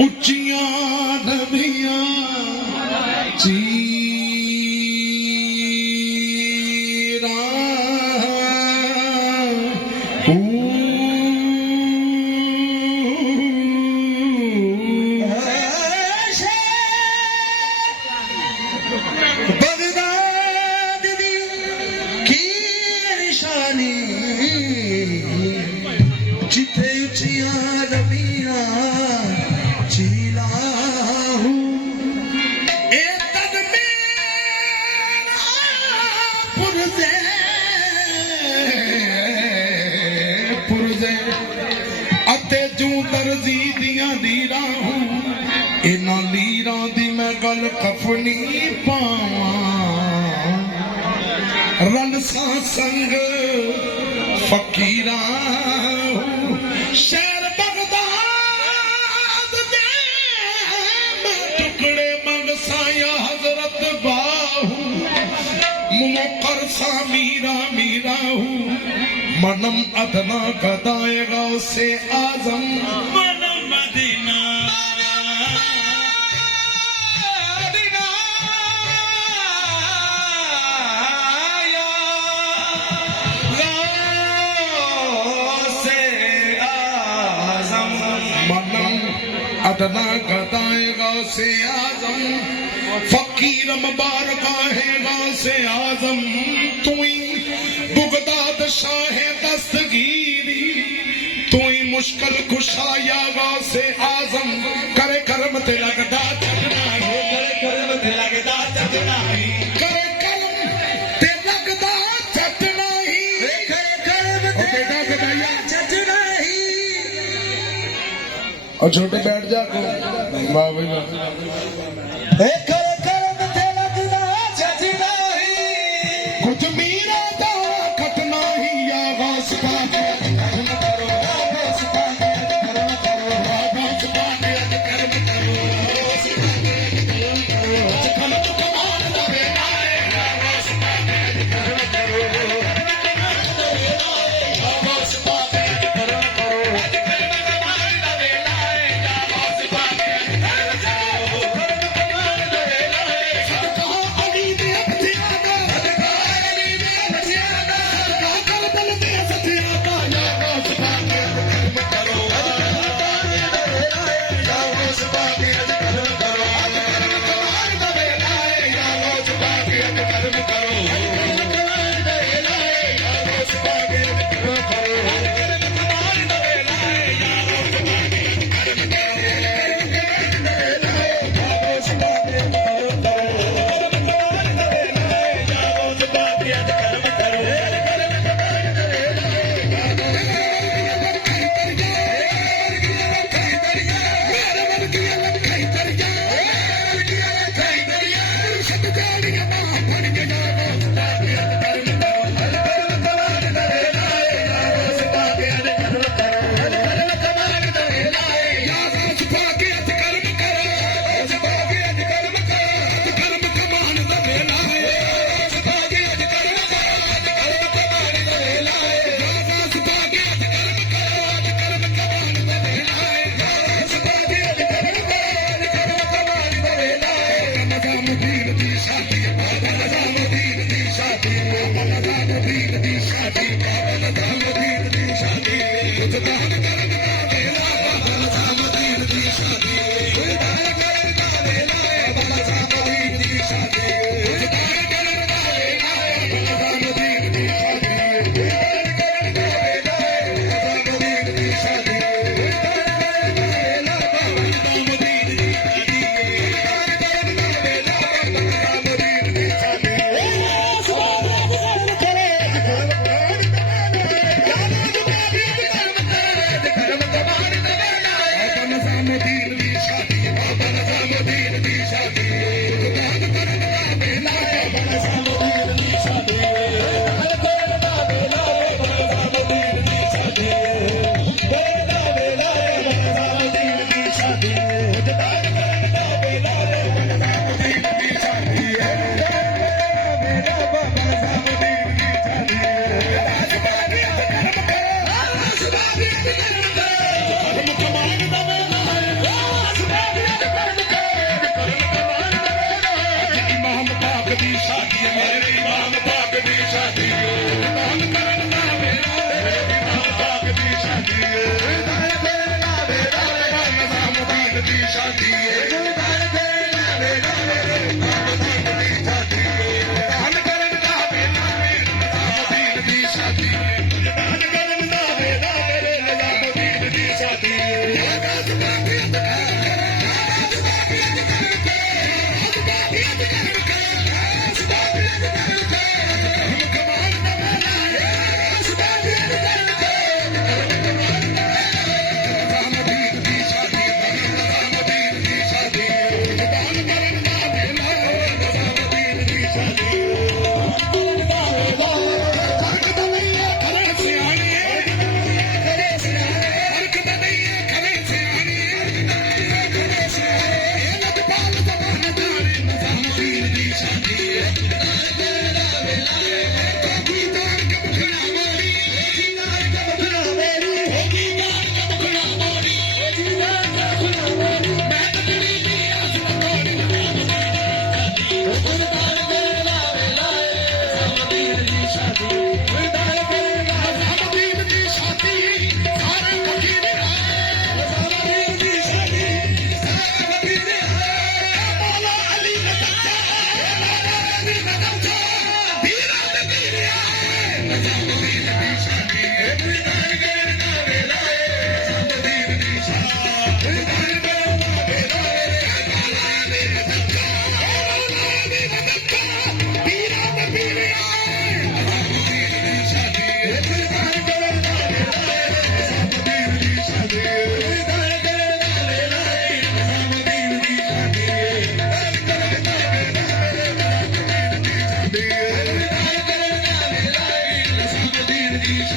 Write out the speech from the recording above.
ਉੱਚੀਆਂ ਨਦੀਆਂ बगदाद दी की निशानी जिथे उचियां रबियां चीला हूं ए तन मेरा ਪੁਰਜ਼ੇ ਅਤੇ ਜੂ ਦਰਜ਼ੀ ਦੀਆਂ ਲੀਰਾਂ ਹੂੰ ਇਹਨਾਂ ਲੀਰਾਂ ਦੀ ਮੈਂ ਗੱਲ ਕਫਨੀ ਪਾਵਾਂ ਰਲ ਸਾਂ ਸੰਗ ਫਕੀਰਾਂ ਹੂੰ ਸ਼ਹਿਰ ਬਗਦਾਦ ਦੇ ਮੈਂ ਟੁਕੜੇ ਮੰਗਸਾਂ ਯਾ ਹਜ਼ਰਤ ਬਾਹੂ मुकर सा मीरा मीरा हूँ मनम अदना गदाएगा उसे आजम मनम मदीना अदना गदाएगा से आजम फकीर मुबारक है से आजम तुई बुगदाद शाह दस्तगीरी तुई मुश्किल कुशाया से आजम करे करम ते लगदा चढ़ना है करे करम ते लगदा चढ़ना है करे करम ते लगदा चढ़ना ही करे करम ते लगदा चढ़ना ही और छोटे बैठ जा को वाह भाई वाह कुछ मीरा दा खतना ही या वास्ता कर्म करो वास्ता कर्म करो वास्ता कर्म करो कम तो कमाल दा बेटा है वास्ता कर्म करो वास्ता कर्म करो कमाल दा बेटा है वास्ता कर्म करो शादी